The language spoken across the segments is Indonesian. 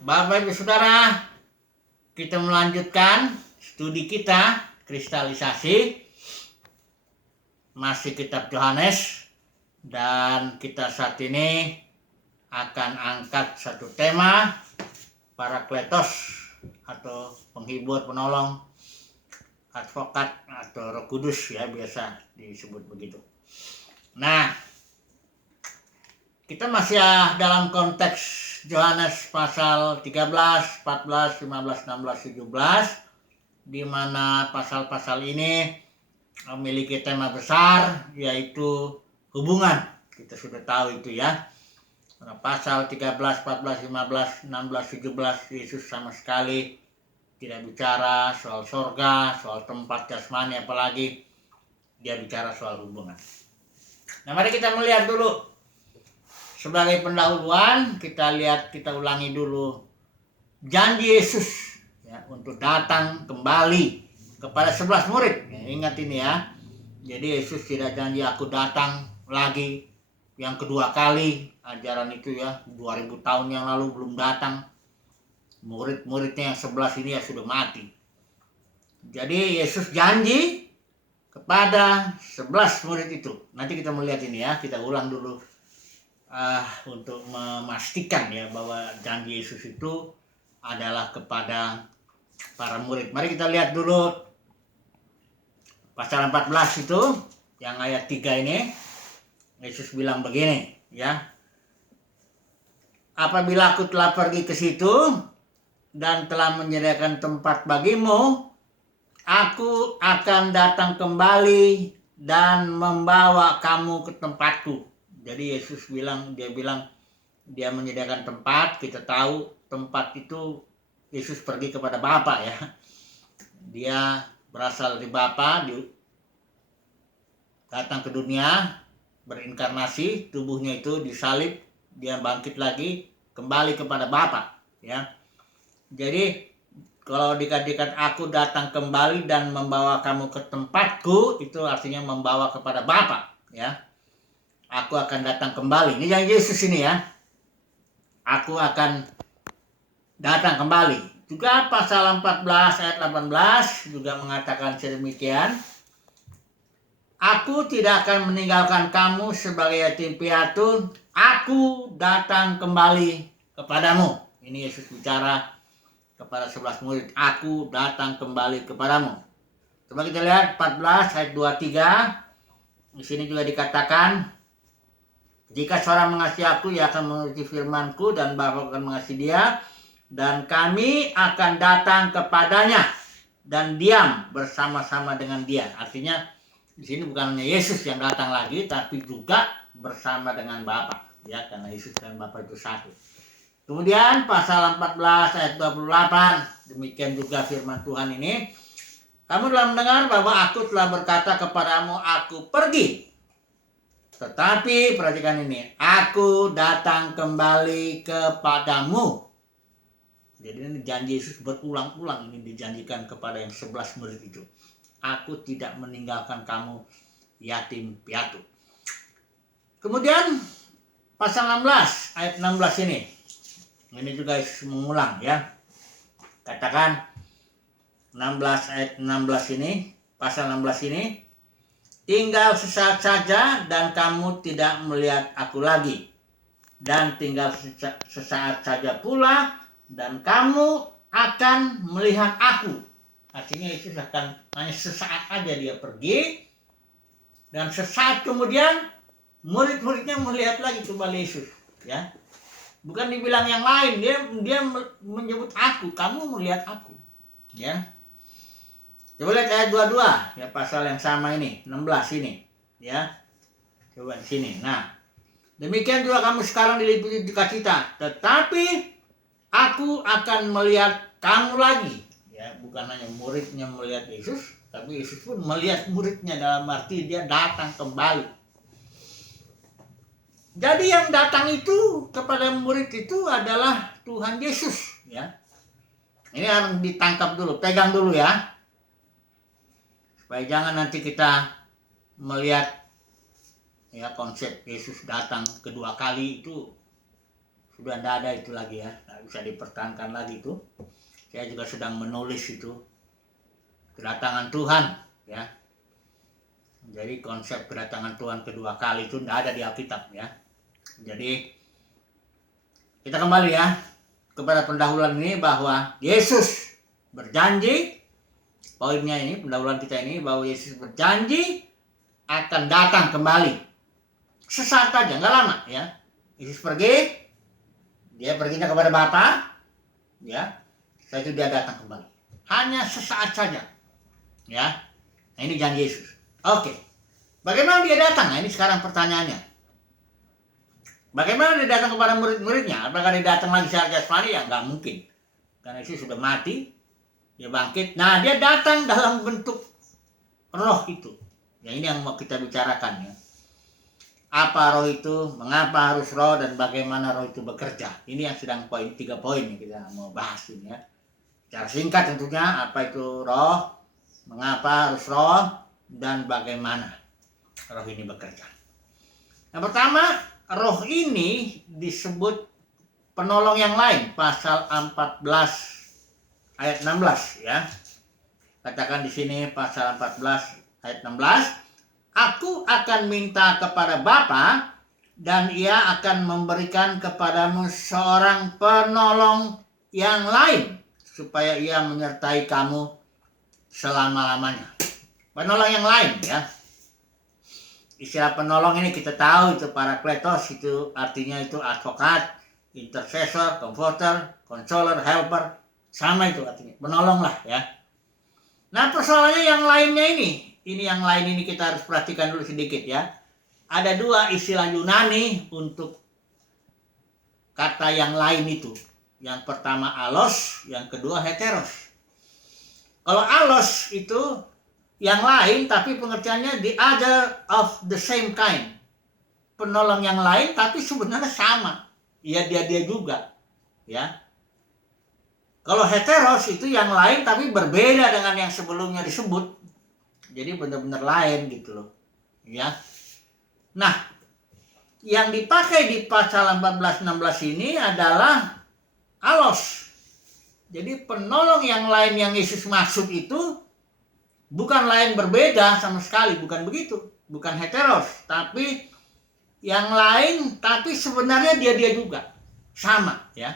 Bapak Ibu Saudara, kita melanjutkan studi kita kristalisasi, masih kitab Yohanes, dan kita saat ini akan angkat satu tema, Parakletos atau penghibur, penolong, advokat atau Roh Kudus, ya biasa disebut begitu. Nah, kita masih dalam konteks Yohanes pasal 13, 14, 15, 16, 17, di mana pasal-pasal ini memiliki tema besar, yaitu hubungan. Kita sudah tahu itu ya. Pasal 13, 14, 15, 16, 17, Yesus sama sekali tidak bicara soal surga, soal tempat jasmani, apalagi dia bicara soal hubungan. Nah, mari kita melihat dulu. Sebagai pendahuluan, kita ulangi dulu janji Yesus ya, untuk datang kembali kepada 11 murid. Ya, ingat ini ya. Jadi Yesus tidak janji aku datang lagi yang kedua kali. Ajaran itu ya 2000 tahun yang lalu belum datang. Murid-muridnya yang 11 ini ya sudah mati. Jadi Yesus janji kepada 11 murid itu. Nanti kita melihat ini ya, kita ulang dulu. Untuk memastikan ya bahwa janji Yesus itu adalah kepada para murid. Mari kita lihat dulu pasal 14 itu yang ayat 3 ini. Yesus bilang begini ya. Apabila aku telah pergi ke situ dan telah menyediakan tempat bagimu, aku akan datang kembali dan membawa kamu ke tempatku. Jadi Yesus bilang, dia menyediakan tempat. Kita tahu tempat itu Yesus pergi kepada Bapa ya. Dia berasal dari Bapa, datang ke dunia, berinkarnasi, tubuhnya itu disalib, dia bangkit lagi, kembali kepada Bapa ya. Jadi kalau dikatakan aku datang kembali dan membawa kamu ke tempatku, itu artinya membawa kepada Bapa ya. Aku akan datang kembali. Ini yang Yesus ini ya. Aku akan datang kembali. Juga pasal 14 ayat 18 juga mengatakan sedemikian. Aku tidak akan meninggalkan kamu sebagai yatim piatu. Aku datang kembali kepadamu. Ini Yesus bicara kepada 11 murid. Aku datang kembali kepadamu. Coba kita lihat 14 ayat 23. Di sini juga dikatakan, jika seorang mengasihi aku, ia akan mengerti firmanku dan Bapa akan mengasihi dia, dan kami akan datang kepadanya dan diam bersama-sama dengan dia. Artinya di sini bukan hanya Yesus yang datang lagi, tapi juga bersama dengan Bapa ya, karena Yesus dan Bapa itu satu. Kemudian pasal 14 ayat 28, demikian juga firman Tuhan ini. Kamu telah mendengar bahwa aku telah berkata kepadamu, aku pergi. Tetapi perhatikan ini, aku datang kembali kepadamu. Jadi ini janji Yesus berulang-ulang ini dijanjikan kepada yang 11 murid itu. Aku tidak meninggalkan kamu yatim piatu. Kemudian pasal 16 ayat 16 ini. Ini juga Yesus mengulang ya. Katakan 16 ayat 16 ini, pasal 16 ini. Tinggal sesaat saja dan kamu tidak melihat aku lagi. Dan tinggal sesaat saja pula dan kamu akan melihat aku. Artinya Yesus akan hanya sesaat aja dia pergi. Dan sesaat kemudian murid-muridnya melihat lagi kembali Yesus. Ya. Bukan dibilang yang lain. Dia menyebut aku. Kamu melihat aku. Ya. Coba lihat ayat 22 ya, pasal yang sama ini, 16 ini ya. Coba di sini. Nah, demikian juga kamu sekarang diliputi sukacita, tetapi aku akan melihat kamu lagi. Ya, bukan hanya muridnya melihat Yesus, tapi Yesus pun melihat muridnya, dalam arti dia datang kembali. Jadi yang datang itu kepada murid itu adalah Tuhan Yesus ya. Ini harus ditangkap dulu, pegang dulu ya. Supaya jangan nanti kita melihat ya konsep Yesus datang kedua kali itu sudah tidak ada itu lagi ya, tidak bisa dipertahankan lagi itu. Saya juga sedang menulis itu kedatangan Tuhan ya. Jadi konsep kedatangan Tuhan kedua kali itu tidak ada di Alkitab ya. Jadi kita kembali ya kepada pendahuluan ini bahwa Yesus berjanji, poinnya ini pendahuluan kita ini, bahwa Yesus berjanji akan datang kembali sesaat aja, nggak lama ya. Yesus pergi, dia perginya kepada Bapa ya, setelah itu dia datang kembali hanya sesaat saja ya. Nah, ini janji Yesus. Oke, bagaimana dia datang? Nah, ini sekarang pertanyaannya. Bagaimana dia datang kepada murid-muridnya? Apakah dia datang lagi secara jasmani? Ya nggak mungkin, karena Yesus sudah mati, dia bangkit. Nah, dia datang dalam bentuk roh itu. Ya, ini yang mau kita bicarakan ya. Apa roh itu? Mengapa harus roh? Dan bagaimana roh itu bekerja? Ini yang sedang 3 poin yang kita mau bahas ini ya. Secara singkat tentunya, apa itu roh? Mengapa harus roh? Dan bagaimana roh ini bekerja? Yang pertama, roh ini disebut penolong yang lain, pasal 14 ayat 16 ya. Katakan di sini pasal 14 ayat 16, aku akan minta kepada Bapa dan ia akan memberikan kepadamu seorang penolong yang lain supaya ia menyertai kamu selama-lamanya. Penolong yang lain ya. Istilah penolong ini kita tahu itu parakletos, itu artinya itu advokat, intercessor, comforter, consoler, helper, sama itu artinya, penolong lah ya. Nah, persoalannya yang lainnya ini yang lain ini kita harus perhatikan dulu sedikit ya. Ada 2 istilah Yunani untuk kata yang lain itu. Yang pertama alos, yang kedua heteros. Kalau alos itu yang lain, tapi pengertiannya the other of the same kind. Penolong yang lain, tapi sebenarnya sama. Ya dia juga. Ya. Kalau heteros itu yang lain, tapi berbeda dengan yang sebelumnya disebut. Jadi benar-benar lain gitu loh. Ya. Nah, yang dipakai di pasal 14-16 ini adalah alos. Jadi penolong yang lain yang Yesus maksud itu bukan lain berbeda sama sekali, bukan begitu. Bukan heteros, tapi yang lain, tapi sebenarnya dia juga. Sama ya.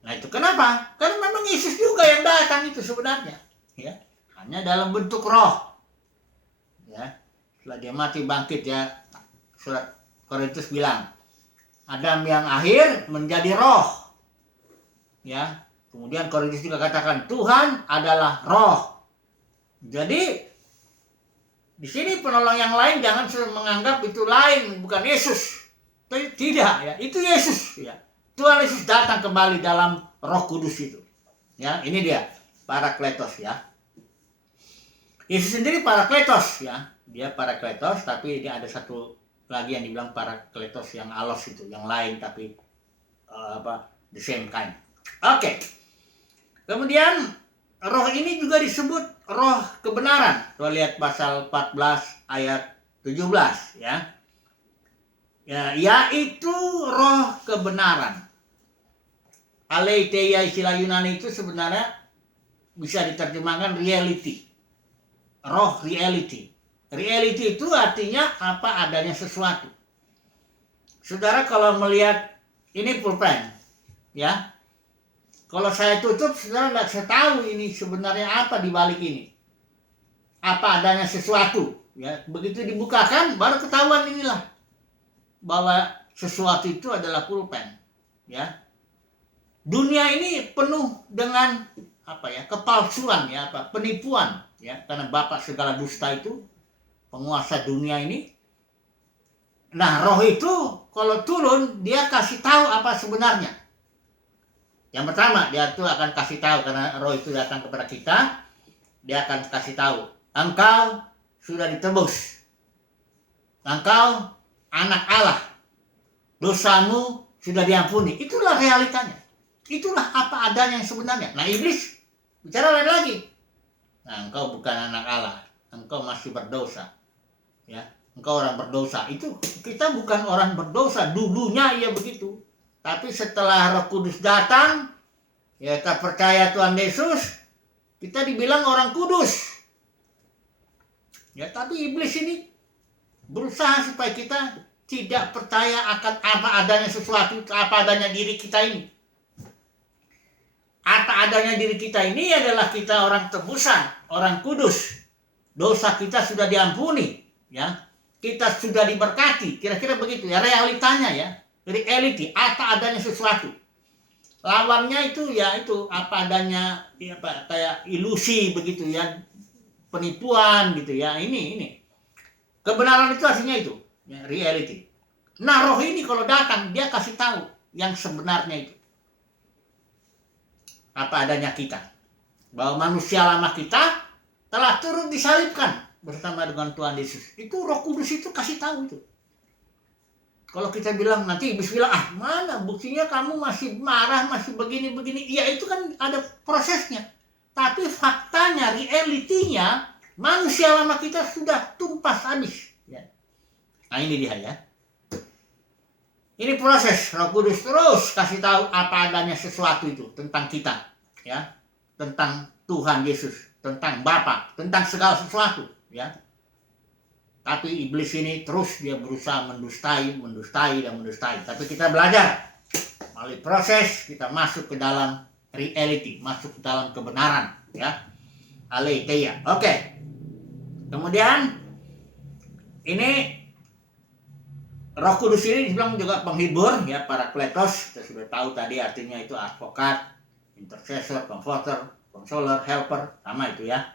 Nah itu kenapa? Karena memang Yesus juga yang datang itu sebenarnya. Ya. Hanya dalam bentuk roh. Ya. Setelah dia mati bangkit ya. Surat Korintus bilang, Adam yang akhir menjadi roh. Ya. Kemudian Korintus juga katakan, Tuhan adalah roh. Jadi di sini penolong yang lain jangan menganggap itu lain, bukan Yesus. Tidak ya, itu Yesus ya. Tuhan Yesus datang kembali dalam Roh Kudus itu. Ya, ini dia parakletos ya. Yesus sendiri parakletos ya. Dia parakletos, tapi ini ada satu lagi yang dibilang parakletos yang alos itu, yang lain tapi the same kind. Oke. Kemudian roh ini juga disebut roh kebenaran. Kita lihat pasal 14 ayat 17 ya. Ya, yaitu roh kebenaran. Aletheia istilah Yunani itu sebenarnya bisa diterjemahkan reality. Roh reality. Reality itu artinya apa adanya sesuatu. Saudara kalau melihat ini pulpen ya. Kalau saya tutup, saudara nggak saya tahu ini sebenarnya apa di balik ini. Apa adanya sesuatu. Ya, begitu dibukakan, baru ketahuan inilah bahwa sesuatu itu adalah pulpen. Ya, dunia ini penuh dengan kepalsuan ya, penipuan ya, karena bapak segala dusta itu penguasa dunia ini. Nah, roh itu kalau turun dia kasih tahu apa sebenarnya. Yang pertama, dia tuh akan kasih tahu, karena roh itu datang kepada kita, dia akan kasih tahu, engkau sudah ditebus. Engkau anak Allah. Dosamu sudah diampuni. Itulah realitanya. Itulah apa adanya yang sebenarnya. Nah, iblis bicara lain lagi. Nah, engkau bukan anak Allah. Engkau masih berdosa. Ya, engkau orang berdosa. Itu kita bukan orang berdosa. Dulunya ia begitu. Tapi setelah Roh Kudus datang, ya kita percaya Tuhan Yesus, kita dibilang orang kudus. Ya, tapi iblis ini berusaha supaya kita tidak percaya akan apa adanya sesuatu, apa adanya diri kita ini. Apa adanya diri kita ini adalah kita orang tebusan, orang kudus. Dosa kita sudah diampuni, ya. Kita sudah diberkati, kira-kira begitu ya realitanya ya. Reality, apa adanya sesuatu. Lawannya itu ya itu apa adanya ya, kayak ilusi begitu ya. Penipuan gitu ya. Ini. Kebenaran itu artinya itu, ya, reality. Nah, roh ini kalau datang dia kasih tahu yang sebenarnya itu. Apa adanya kita. Bahwa manusia lama kita telah turun disalibkan bersama dengan Tuhan Yesus. Itu Roh Kudus itu kasih tahu itu. Kalau kita bilang nanti iblis bilang, mana buktinya kamu masih marah, masih begini-begini. Ya itu kan ada prosesnya. Tapi faktanya, realitinya, manusia lama kita sudah tumpas habis. Ya. Nah ini dia ya. Ini proses Roh Kudus terus kasih tahu apa adanya sesuatu itu tentang kita, ya, tentang Tuhan Yesus, tentang Bapa, tentang segala sesuatu, ya. Tapi iblis ini terus dia berusaha mendustai. Tapi kita belajar melalui proses kita masuk ke dalam reality, masuk ke dalam kebenaran, ya. Aletheia. Oke. Kemudian ini Roh Kudus ini dibilang juga penghibur, ya, Parakletos. Kita sudah tahu tadi artinya itu advokat, intercessor, comforter, consoler, helper, sama itu ya.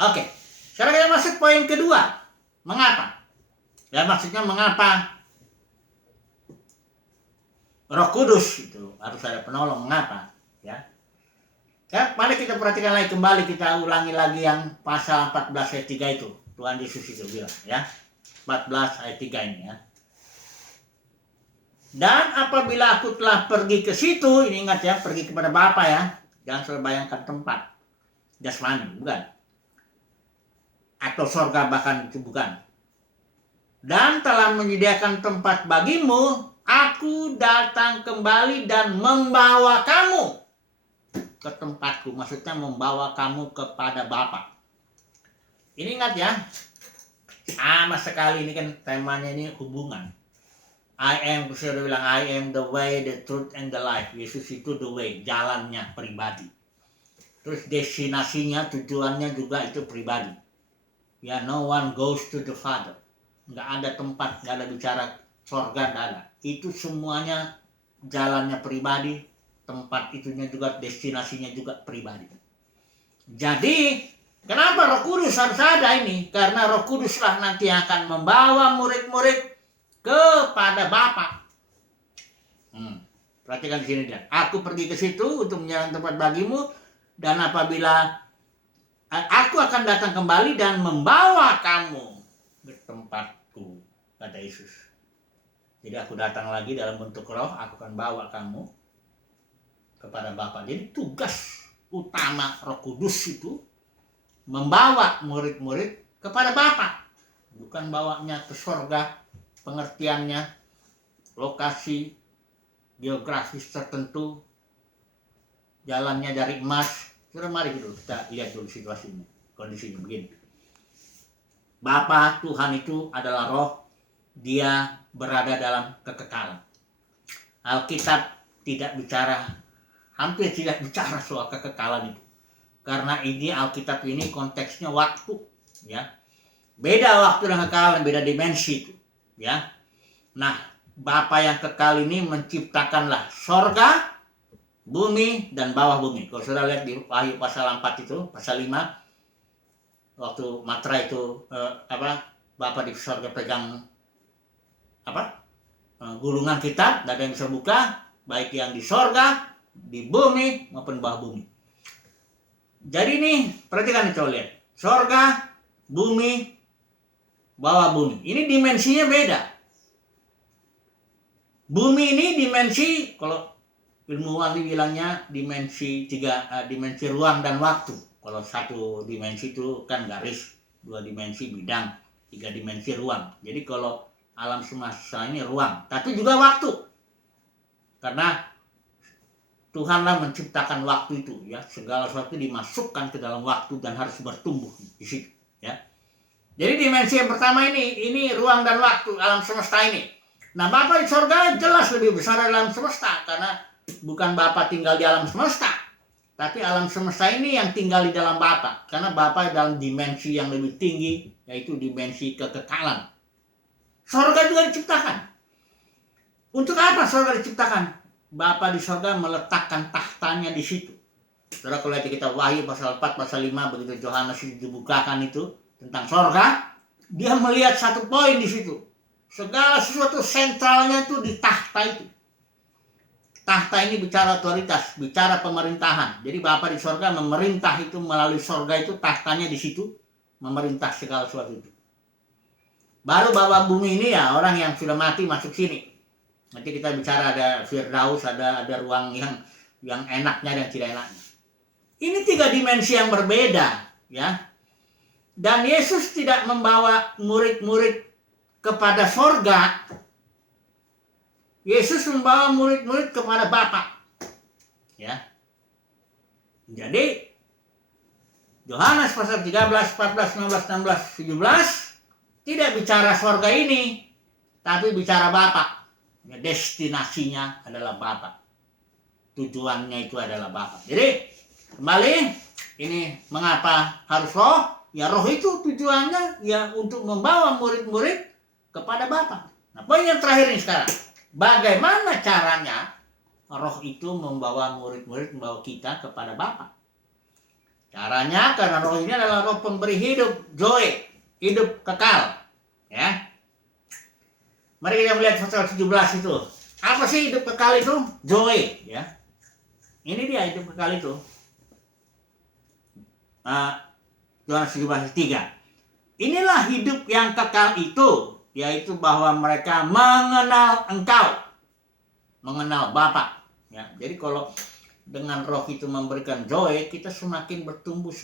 Oke. Sekarang kita masuk poin kedua. Mengapa? Ya maksudnya mengapa Roh Kudus itu harus ada penolong, mengapa? Ya. Ya, mari kita perhatikan lagi kembali, kita ulangi lagi yang pasal 14 ayat 3 itu. Tuhan Yesus itu bilang, ya. 14 ayat 3 ini ya. Dan apabila aku telah pergi ke situ, ini ingat ya, pergi kepada Bapa ya. Jangan selalu bayangkan tempat jasmani, bukan. Atau sorga bahkan itu bukan. Dan telah menyediakan tempat bagimu, aku datang kembali dan membawa kamu ke tempatku. Maksudnya membawa kamu kepada Bapa. Ini ingat ya, sama sekali ini kan temanya ini hubungan. Saya bilang I am the way, the truth, and the life. Yesus itu the way, jalannya pribadi. Terus destinasinya, tujuannya juga itu pribadi. Ya, no one goes to the Father. Nggak ada tempat, nggak ada bicara sorga, nggak ada. Itu semuanya jalannya pribadi, tempat itunya juga, destinasinya juga pribadi. Jadi, kenapa Roh Kudus harus ada ini? Karena Roh Kuduslah nanti akan membawa murid-murid kepada Bapa. Perhatikan di sini dia. Aku pergi ke situ untuk menyediakan tempat bagimu, dan apabila aku akan datang kembali dan membawa kamu ke tempatku, kata Yesus. Jadi aku datang lagi dalam bentuk roh, aku akan bawa kamu kepada Bapa. Jadi tugas utama Roh Kudus itu membawa murid-murid kepada Bapa. Bukan bawanya ke surga, pengertiannya lokasi geografis tertentu, jalannya dari emas. Mari dulu kita lihat dulu situasinya, kondisinya begini. Bapa Tuhan itu adalah roh, dia berada dalam kekekalan. Alkitab hampir tidak bicara soal kekekalan itu. Karena ini Alkitab ini konteksnya waktu, ya. Beda waktu dan kekekalan, beda dimensi itu. Ya, nah Bapa yang kekal ini menciptakanlah sorga, bumi, dan bawah bumi. Kalau sudah lihat di Wahyu pasal 4 itu, pasal 5, waktu Matra itu Bapa di sorga pegang gulungan kitab, tidak ada yang bisa buka, baik yang di sorga, di bumi maupun bawah bumi. Jadi ini perhatikan, coba lihat, sorga, bumi, bawah bumi. Ini dimensinya beda. Bumi ini dimensi, kalau ilmuwan bilangnya dimensi 3, dimensi ruang dan waktu. Kalau satu dimensi itu kan garis, 2 dimensi bidang, 3 dimensi ruang. Jadi kalau alam semesta ini ruang, tapi juga waktu. Karena Tuhanlah menciptakan waktu itu, ya. Segala sesuatu dimasukkan ke dalam waktu dan harus bertumbuh di situ, ya. Jadi dimensi yang pertama ini ruang dan waktu, alam semesta ini. Nah, Bapa di sorga jelas lebih besar dari alam semesta, karena bukan Bapa tinggal di alam semesta, tapi alam semesta ini yang tinggal di dalam Bapa, karena Bapa dalam dimensi yang lebih tinggi, yaitu dimensi kekekalan. Sorga juga diciptakan. Untuk apa sorga diciptakan? Bapa di sorga meletakkan tahtanya di situ. Saudara, kalau kita Wahyu pasal 4, pasal 5, begitu Yohanes dibukakan itu tentang sorga, dia melihat satu poin di situ. Segala sesuatu sentralnya itu di tahta itu. Tahta ini bicara otoritas, bicara pemerintahan. Jadi Bapa di sorga memerintah itu melalui sorga itu, tahtanya di situ, memerintah segala sesuatu itu. Baru bawah bumi ini ya orang yang sudah mati masuk sini. Nanti kita bicara ada Firdaus, ada ruang yang enaknya dan tidak enaknya. Ini 3 dimensi yang berbeda, ya. Dan Yesus tidak membawa murid-murid kepada sorga. Yesus membawa murid-murid kepada Bapa, ya. Jadi Yohanes pasal 13, 14, 15, 16, 17 tidak bicara sorga ini, tapi bicara Bapa. Destinasinya adalah Bapa. Tujuannya itu adalah Bapa. Jadi kembali, ini mengapa harus roh? Ya roh itu tujuannya ya untuk membawa murid-murid kepada Bapa. Nah, poin yang terakhir ini sekarang, bagaimana caranya roh itu membawa murid-murid, membawa kita kepada Bapa? Caranya, karena roh ini adalah roh pemberi hidup, zoe, hidup kekal, ya. Mari kita melihat pasal 17 itu. Apa sih hidup kekal itu? Zoe, ya. Ini dia hidup kekal itu. Yohanes 17:3. Inilah hidup yang kekal itu, yaitu bahwa mereka mengenal Engkau, mengenal Bapa. Ya, jadi kalau dengan roh itu memberikan zoe, kita semakin bertumbuh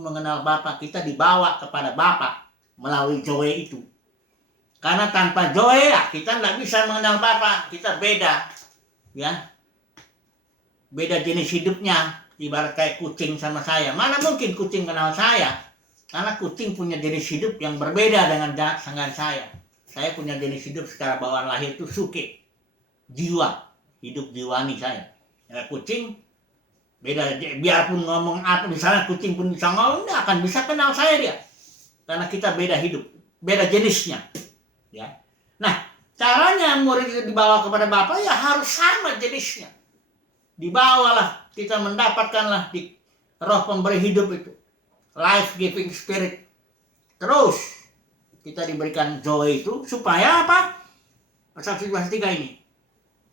mengenal Bapa. Kita dibawa kepada Bapa melalui zoe itu. Karena tanpa zoe ya kita nggak bisa mengenal Bapa. Kita beda, ya, beda jenis hidupnya. Ibarat kayak kucing sama saya. Mana mungkin kucing kenal saya? Karena kucing punya jenis hidup yang berbeda dengan saya. Saya punya jenis hidup secara bawaan lahir itu suke, jiwa, hidup jiwani saya. Ya, kucing beda. Biarpun ngomong apa, misalnya kucing pun bisa ngomong, nggak akan bisa kenal saya dia. Karena kita beda hidup, beda jenisnya. Ya. Nah, caranya murid itu dibawa kepada Bapa ya harus sama jenisnya. Dibawalah, kita mendapatkanlah di roh pemberi hidup itu, life giving spirit. Terus kita diberikan zoe itu supaya apa? Pasal 17:3 ini.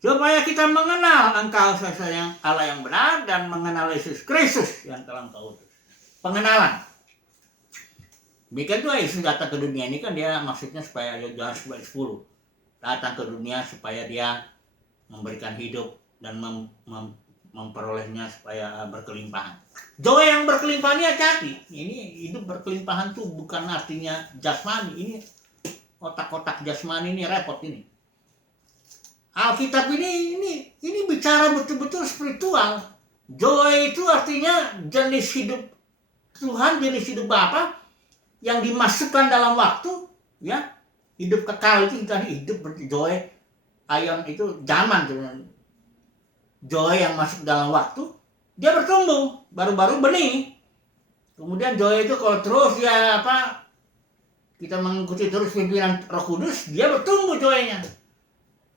Supaya kita mengenal Engkau sesungguhnya Allah yang benar dan mengenal Yesus Kristus yang telah Engkau utus. Pengenalan. Demikian juga Yesus datang ke dunia ini kan dia maksudnya supaya Yohanes 10 datang ke dunia supaya dia memberikan hidup dan memperolehnya supaya berkelimpahan. Zoe yang berkelimpahan ini hati-hati. Ini hidup berkelimpahan tuh bukan artinya jasmani. Ini otak-otak jasmani ini repot ini. Alkitab ini bicara betul-betul spiritual. Zoe itu artinya jenis hidup Tuhan, jenis hidup Bapa yang dimasukkan dalam waktu, ya. Hidup kekal itu tadi hidup zoe, ayam itu zaman tuh. Zoe yang masuk dalam waktu, dia bertumbuh, baru-baru benih. Kemudian zoe itu kalau terus ya apa, kita mengikuti terus pimpinan Roh Kudus, dia bertumbuh zoe-nya.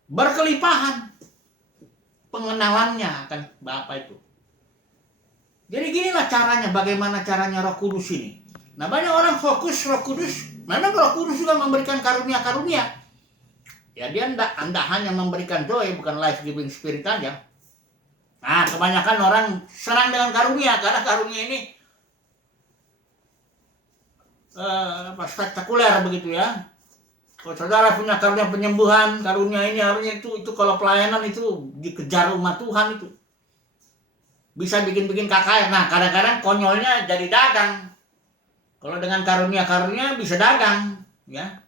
Berkelimpahan pengenalannya akan Bapa itu. Jadi ginilah caranya, bagaimana caranya Roh Kudus ini. Nah, banyak orang fokus Roh Kudus, memang Roh Kudus juga memberikan karunia-karunia. Ya, dia anda hanya memberikan zoe, bukan life giving spirit aja. Nah, kebanyakan orang senang dengan karunia, karena karunia ini spektakuler begitu ya. Kalau saudara punya karunia penyembuhan, karunia ini itu kalau pelayanan itu dikejar umat Tuhan itu. Bisa bikin KKR. Nah, kadang-kadang konyolnya jadi dagang. Kalau dengan karunia-karunia bisa dagang, ya.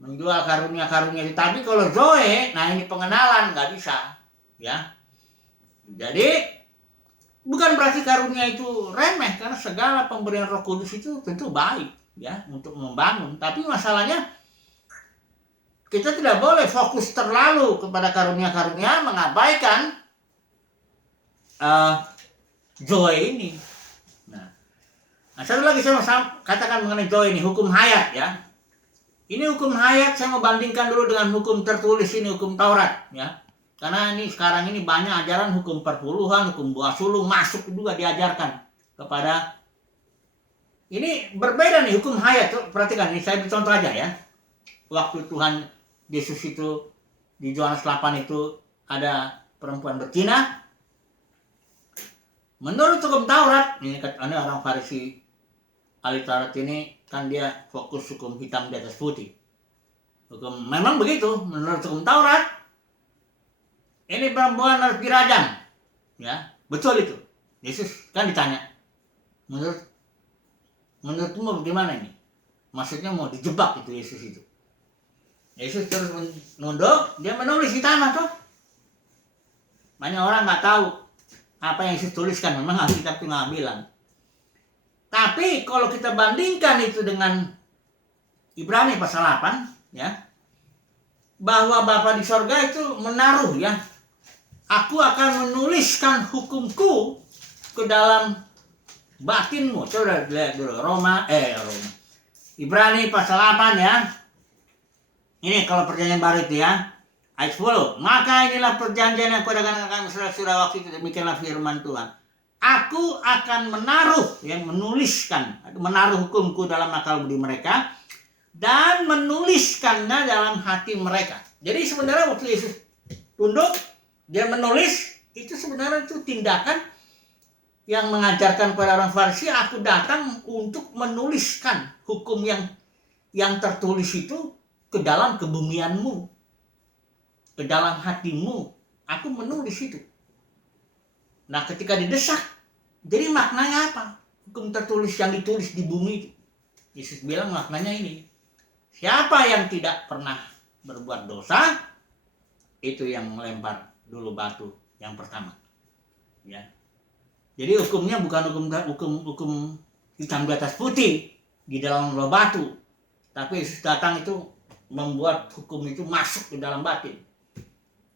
Menjual karunia-karunia. Tapi kalau zoe, nah ini pengenalan nggak bisa. ya. Jadi bukan berarti karunia itu remeh, karena segala pemberian Roh Kudus itu tentu baik ya untuk membangun. Tapi masalahnya kita tidak boleh fokus terlalu kepada karunia-karunia, mengabaikan joy ini. Nah, satu lagi saya mau katakan mengenai joy ini, hukum hayat ya. Ini hukum hayat saya mau bandingkan dulu dengan hukum tertulis ini, hukum Taurat ya. Karena ini sekarang ini banyak ajaran hukum perpuluhan, hukum buah sulung masuk juga diajarkan kepada. Ini berbeda nih hukum hayat tuh. Perhatikan ini, saya beri contoh aja ya. Waktu Tuhan Yesus itu di Yohanes 8 itu ada perempuan berzina. Menurut hukum Taurat, ini orang Farisi ahli Taurat ini kan dia fokus hukum hitam di atas putih. Hukum memang begitu menurut hukum Taurat. Ini perempuan harus dirajam, ya betul itu. Yesus kan ditanya, menurutmu bagaimana ini? Maksudnya mau dijebak itu Yesus itu. Yesus terus menunduk, dia menulis di tanah tuh. Banyak orang nggak tahu apa yang Yesus tuliskan, memang Alkitab itu nggak bilang. Tapi kalau kita bandingkan itu dengan Ibrani pasal 8, ya, bahwa Bapa di sorga itu menaruh ya, aku akan menuliskan hukumku ke dalam batinmu. Coba lihat dulu Ibrani pasal 8 ya. Ini kalau perjanjian baru itu ya. Ayat 10. Maka inilah perjanjian yang kuadakan dengan saudara-saudara waktu itu, demikianlah firman Tuhan. Aku akan menaruh, ya, menaruh hukumku dalam akal budi mereka dan menuliskannya dalam hati mereka. Jadi sebenarnya waktu Yesus tunduk, dia menulis, itu sebenarnya itu tindakan yang mengajarkan kepada orang Farisi, aku datang untuk menuliskan hukum yang tertulis itu ke dalam kebumianmu, ke dalam hatimu. Aku menulis itu. Nah, ketika didesak, jadi maknanya apa? Hukum tertulis yang ditulis di bumi itu. Yesus bilang maknanya ini. Siapa yang tidak pernah berbuat dosa, itu yang melempar dulu batu yang pertama. Ya. Jadi hukumnya bukan hukum hitam di atas putih di dalam batu, tapi Yesus datang itu membuat hukum itu masuk ke dalam batin.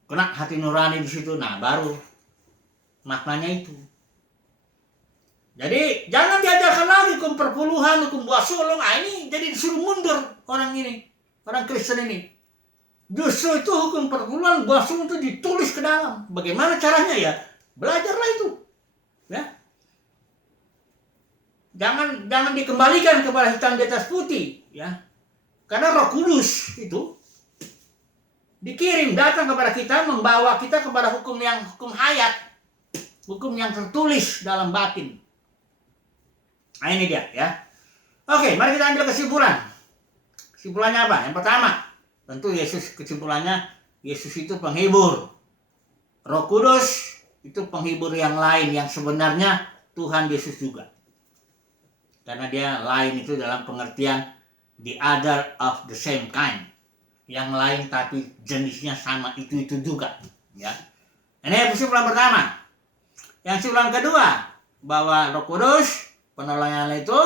Kena hati nurani di situ, nah baru maknanya itu. Jadi jangan diajarkan lagi hukum perpuluhan, hukum buah sulung. Ini jadi disuruh mundur orang ini, orang Kristen ini. Justru itu hukum perpuluhan, buah sulung itu ditulis ke dalam. Bagaimana caranya ya? Belajarlah itu. Ya. Jangan dikembalikan kepada hitam di atas putih, ya. Karena Roh Kudus itu dikirim datang kepada kita, membawa kita kepada hukum hayat, hukum yang tertulis dalam batin. Nah, ini dia, ya. Oke, mari kita ambil kesimpulan. Kesimpulannya apa? Yang pertama, tentu kesimpulannya Yesus itu penghibur. Roh Kudus itu penghibur yang lain, yang sebenarnya Tuhan Yesus juga. Karena dia lain itu dalam pengertian the other of the same kind. Yang lain tapi jenisnya sama, itu juga. Ya. Ini kesimpulan pertama. Yang kesimpulan kedua, bahwa Roh Kudus penolongnya itu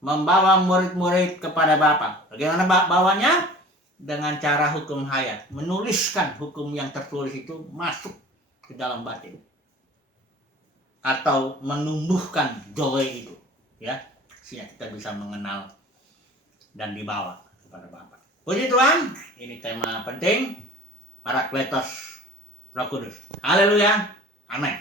membawa murid-murid kepada Bapa. Bagaimana bawanya? Dengan cara hukum hayat. Menuliskan hukum yang tertulis itu masuk ke dalam batin. Atau menumbuhkan joy itu. Ya, sehingga kita bisa mengenal dan dibawa kepada Bapa. Puji Tuhan, ini tema penting. Parakletos Roh Kudus. Haleluya. Amin.